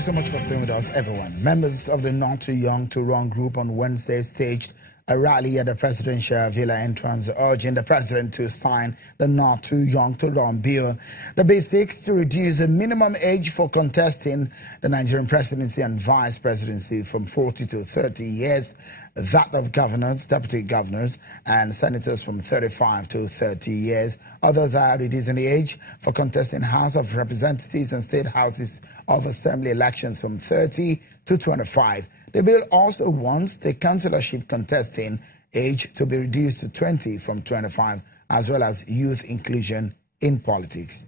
you so much for staying with us, everyone. Members of the Not Too Young to Run group on Wednesday staged a rally at the presidential villa entrance, urging the president to sign the Not Too Young to Run bill. The bill seeks to reduce the minimum age for contesting the Nigerian presidency and vice presidency from 40 to 30 years, that of governors, deputy governors, and senators from 35 to 30 years. Others are reducing the age for contesting House of Representatives and State Houses of Assembly elections from 30 to 25. The bill also wants the councillorship contesting age to be reduced to 20 from 25, as well as youth inclusion in politics.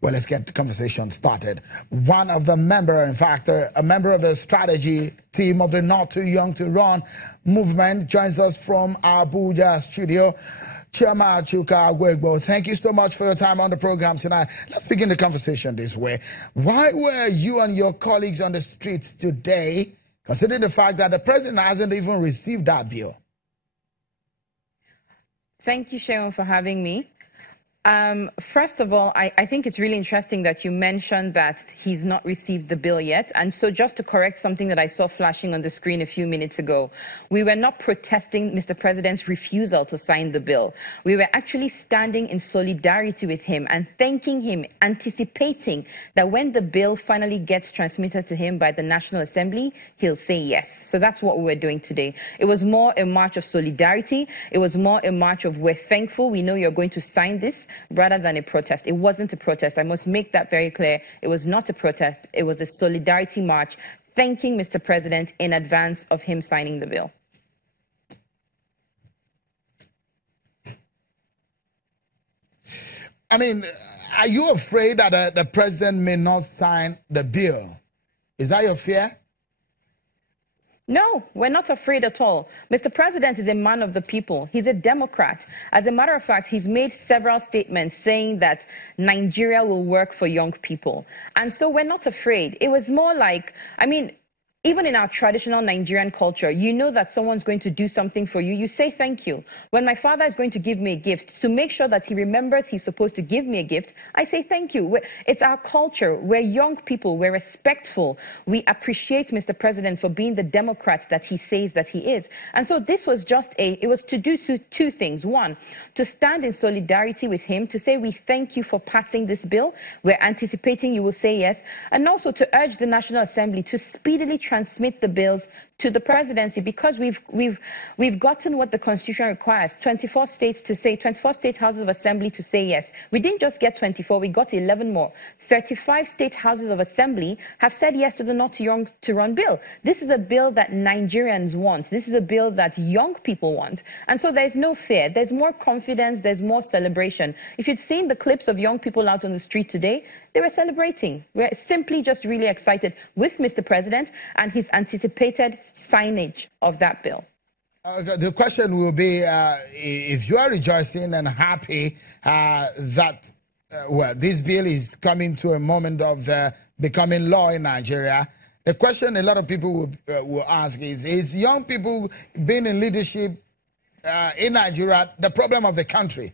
Well, let's get the conversation started. One of the members, in fact, a member of the strategy team of the Not Too Young to Run movement, joins us from our Abuja studio. Chioma Chuka Agwegbo, thank you so much for your time on the program tonight. Let's begin the conversation this way. Why were you and your colleagues on the street today, considering the fact that the president hasn't even received that bill? Thank you, Sharon, for having me. First of all, I think it's really interesting that you mentioned that he's not received the bill yet. And so just to correct something that I saw flashing on the screen a few minutes ago, we were not protesting Mr. President's refusal to sign the bill. We were actually standing in solidarity with him and thanking him, anticipating that when the bill finally gets transmitted to him by the National Assembly, he'll say yes. So that's what we were doing today. It was more a march of solidarity. It was more a march of we're thankful. We know you're going to sign this, rather than a protest. It wasn't a protest. I must make that very clear. It was not a protest. It was a solidarity march, thanking Mr. President in advance of him signing the bill. I mean, are you afraid that the president may not sign the bill? Is that your fear? No, we're not afraid at all. Mr. President is a man of the people. He's a Democrat. As a matter of fact, he's made several statements saying that Nigeria will work for young people. And so we're not afraid. It was more like, even in our traditional Nigerian culture, you know that someone's going to do something for you, you say thank you. When my father is going to give me a gift, to make sure that he remembers he's supposed to give me a gift, I say thank you. It's our culture. We're young people. We're respectful. We appreciate Mr. President for being the Democrat that he says that he is. And so this was it was to do two things. One, to stand in solidarity with him, to say we thank you for passing this bill. We're anticipating you will say yes. And also to urge the National Assembly to speedily transmit the bills to the presidency, because we've gotten what the Constitution requires, 24 state houses of assembly to say yes. We didn't just get 24, we got 11 more. 35 state houses of assembly have said yes to the Not Too Young to Run bill. This is a bill that Nigerians want. This is a bill that young people want. And so there's no fear. There's more confidence. There's more celebration. If you'd seen the clips of young people out on the street today, they were celebrating. We're simply just really excited with Mr. President and his anticipated signage of that bill. The question will be, if you are rejoicing and happy that, this bill is coming to a moment of becoming law in Nigeria, the question a lot of people will ask is young people being in leadership in Nigeria the problem of the country?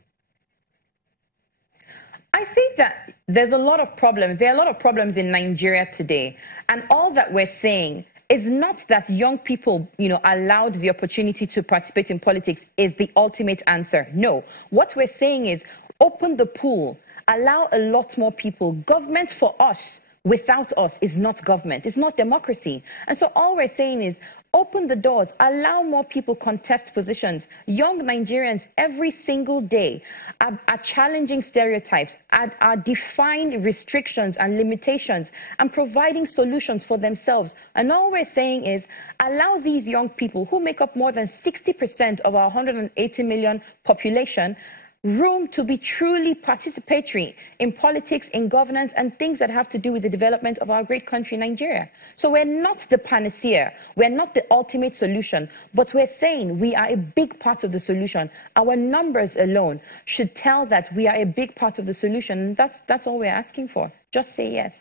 I think that there's a lot of problems. There are a lot of problems in Nigeria today. And all that we're saying is not that young people, allowed the opportunity to participate in politics is the ultimate answer. No. What we're saying is open the pool, allow a lot more people. Government for us, without us, is not government. It's not democracy. And so all we're saying is open the doors, allow more people contest positions. Young Nigerians every single day are challenging stereotypes, are defying restrictions and limitations, and providing solutions for themselves. And all we're saying is allow these young people, who make up more than 60% of our 180 million population, room to be truly participatory in politics, in governance, and things that have to do with the development of our great country, Nigeria. So we're not the panacea. We're not the ultimate solution, but we're saying we are a big part of the solution. Our numbers alone should tell that we are a big part of the solution. And that's all we're asking for. Just say yes.